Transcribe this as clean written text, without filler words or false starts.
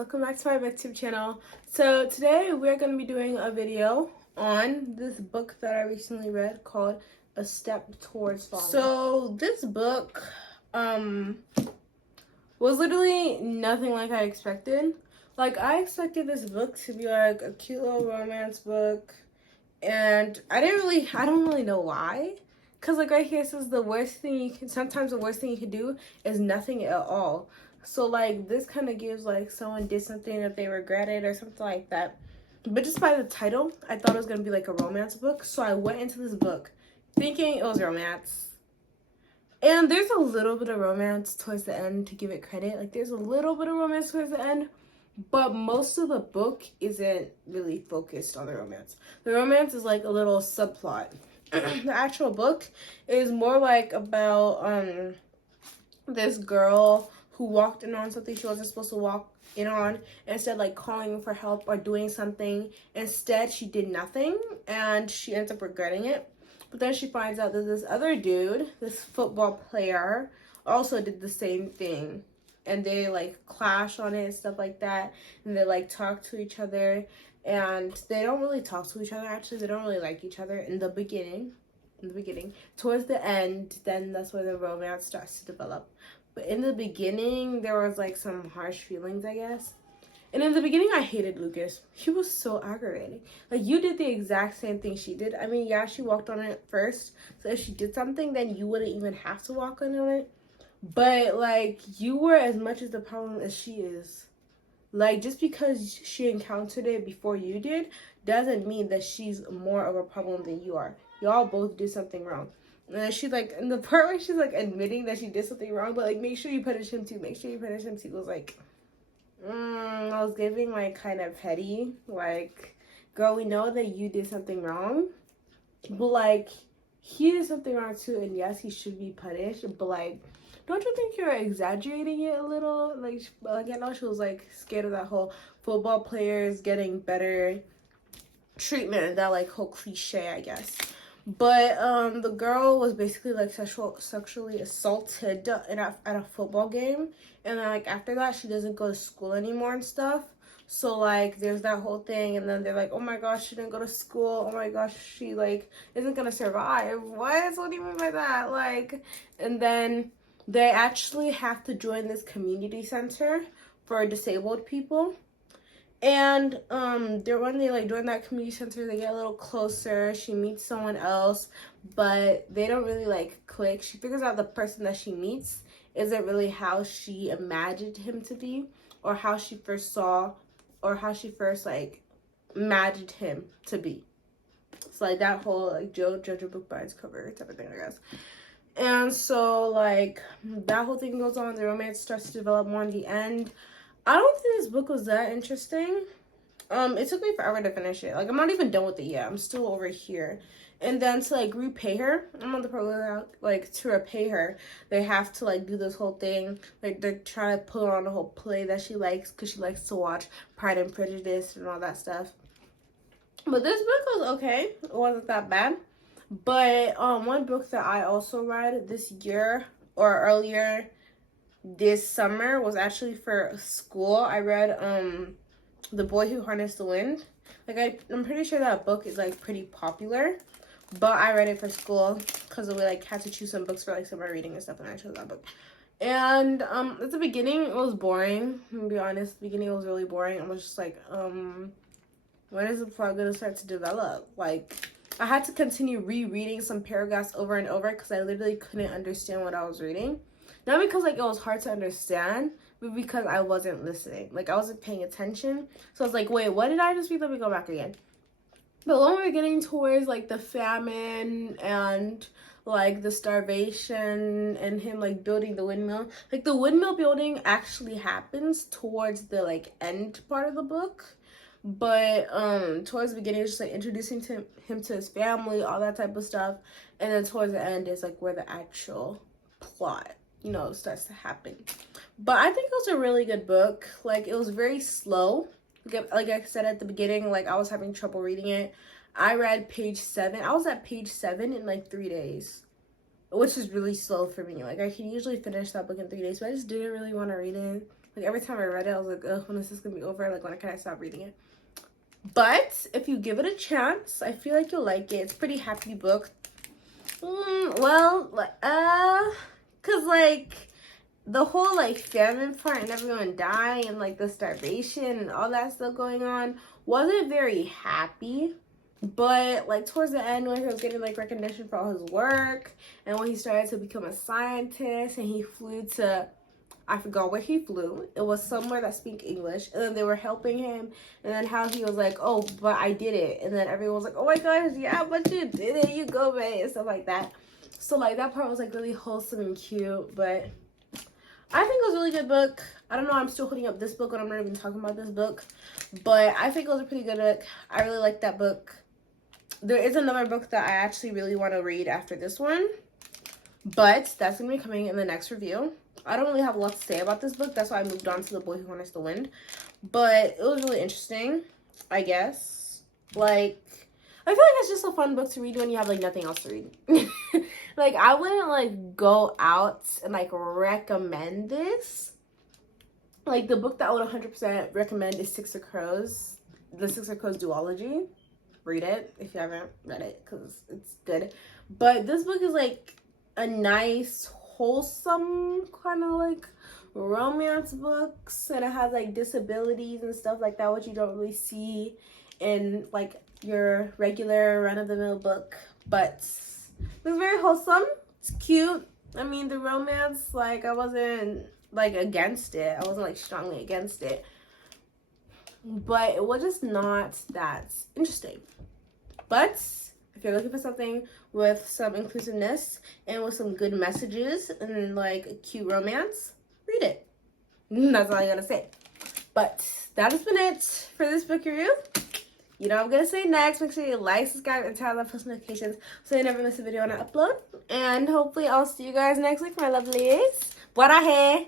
Welcome back to my booktube channel. So today we're going to be doing a video on this book that I recently read called A Step Towards Falling. So this book was literally nothing like I expected. Like, I expected this book to be like a cute little romance book, and I don't really know why. Cause like right here it says sometimes the worst thing you can do is nothing at all. So like this kind of gives like someone did something that they regretted or something like that. But just by the title, I thought it was gonna be like a romance book. So I went into this book thinking it was romance. And there's a little bit of romance towards the end, to give it credit. Like there's a little bit of romance towards the end, but most of the book isn't really focused on the romance. The romance is like a little subplot. The actual book is more like about this girl who walked in on something she wasn't supposed to walk in on. Instead, like calling for help or doing something, instead she did nothing and she ends up regretting it. But then she finds out that this other dude, this football player, also did the same thing, and they like clash on it and stuff like that, and they like talk to each other. And they don't really talk to each other, actually. They don't really like each other in the beginning. Towards the end, then that's where the romance starts to develop. But in the beginning, there was like some harsh feelings, I guess. And in the beginning, I hated Lucas. He was so aggravating. Like, you did the exact same thing she did. I mean, yeah, she walked on it first. So if she did something, then you wouldn't even have to walk on it. But, like, you were as much as the problem as she is. Like, just because she encountered it before you did doesn't mean that she's more of a problem than you are. Y'all both did something wrong. And then she's like, in the part where she's like admitting that she did something wrong, but like, make sure you punish him too. Make sure you punish him too. Was like, I was giving like kind of petty. Like, girl, we know that you did something wrong, but like, he did something wrong too. And yes, he should be punished, but like, don't you think you're exaggerating it a little? Like, I know she was like scared of that whole football players getting better treatment, that like whole cliche, I guess. But the girl was basically like sexually assaulted at a football game, and then like after that she doesn't go to school anymore and stuff. So like there's that whole thing, and then they're like, oh my gosh, she didn't go to school, oh my gosh, she like isn't gonna survive. What do you mean by that? Like, and then they actually have to join this community center for disabled people. And when they like join that community center, they get a little closer. She meets someone else, but they don't really like click. She figures out the person that she meets isn't really how she imagined him to be, or how she first like imagined him to be. It's like that whole like Jojo Book Binds cover type of thing, I guess. And so like that whole thing goes on. The romance starts to develop more in the end. I don't think this book was that interesting. It took me forever to finish it. Like, I'm not even done with it yet. I'm still over here. And then to like repay her, I'm on the program, like to repay her, they have to like do this whole thing. Like, they're trying to put on a whole play that she likes, because she likes to watch Pride and Prejudice and all that stuff. But this book was okay. It wasn't that bad. But one book that I also read this year or earlier this summer was actually for school. I read The Boy Who Harnessed the Wind. Like, I'm pretty sure that book is like pretty popular, but I read it for school because we like had to choose some books for like summer reading and stuff, and I chose that book. And at the beginning it was boring. To be honest, the beginning was really boring. I was just like, when is the plot gonna start to develop? Like, I had to continue rereading some paragraphs over and over because I literally couldn't understand what I was reading. Not because like it was hard to understand, but because I wasn't listening. Like, I wasn't paying attention. So I was like, wait, what did I just read? Let me go back again. But when we're getting towards like the famine and like the starvation and him like building the windmill, like the windmill building actually happens towards the like end part of the book. But towards the beginning it's just like introducing him to his family, all that type of stuff. And then towards the end is like where the actual plot, you know, starts to happen. But I think it was a really good book. Like, it was very slow. Like I said at the beginning, like I was having trouble reading it. I read page 7. I was at page 7 in like 3 days, which is really slow for me. Like, I can usually finish that book in 3 days, but I just didn't really want to read it. Like every time I read it, I was like, ugh, when is this gonna be over? Like when can I stop reading it? But if you give it a chance, I feel like you'll like it. It's a pretty happy book. Cause like the whole like famine part and everyone dying and like the starvation and all that stuff going on wasn't very happy. But like towards the end, when he was getting like recognition for all his work, and when he started to become a scientist, and he flew to, I forgot where he flew. It was somewhere that speak English, and then they were helping him, and then how he was like, "Oh, but I did it," and then everyone was like, "Oh my gosh, yeah, but you did it, you go, babe," and stuff like that. So like that part was like really wholesome and cute, but I think it was a really good book. I don't know, I'm still holding up this book when I'm not even talking about this book, but I think it was a pretty good book. I really liked that book. There is another book that I actually really want to read after this one, but that's going to be coming in the next review. I don't really have a lot to say about this book. That's why I moved on to The Boy Who Harnessed the Wind. But it was really interesting, I guess. Like, I feel like it's just a fun book to read when you have, like, nothing else to read. Like, I wouldn't, like, go out and, like, recommend this. Like, the book that I would 100% recommend is Six of Crows. The Six of Crows duology. Read it if you haven't read it because it's good. But this book is, like, a nice, wholesome kind of, like, romance books. And it has, like, disabilities and stuff like that, which you don't really see in, like, your regular run-of-the-mill book. But it's very wholesome. It's cute. I mean, the romance, like, I wasn't, like, against it. I wasn't, like, strongly against it. But it was just not that interesting. But if you're looking for something with some inclusiveness and with some good messages and, like, a cute romance, read it. That's all I gotta say. But that has been it for this book review. You know what I'm gonna say next. Make sure you like, subscribe, and turn on post notifications so you never miss a video when I upload. And hopefully I'll see you guys next week, my lovelies. Bora hai!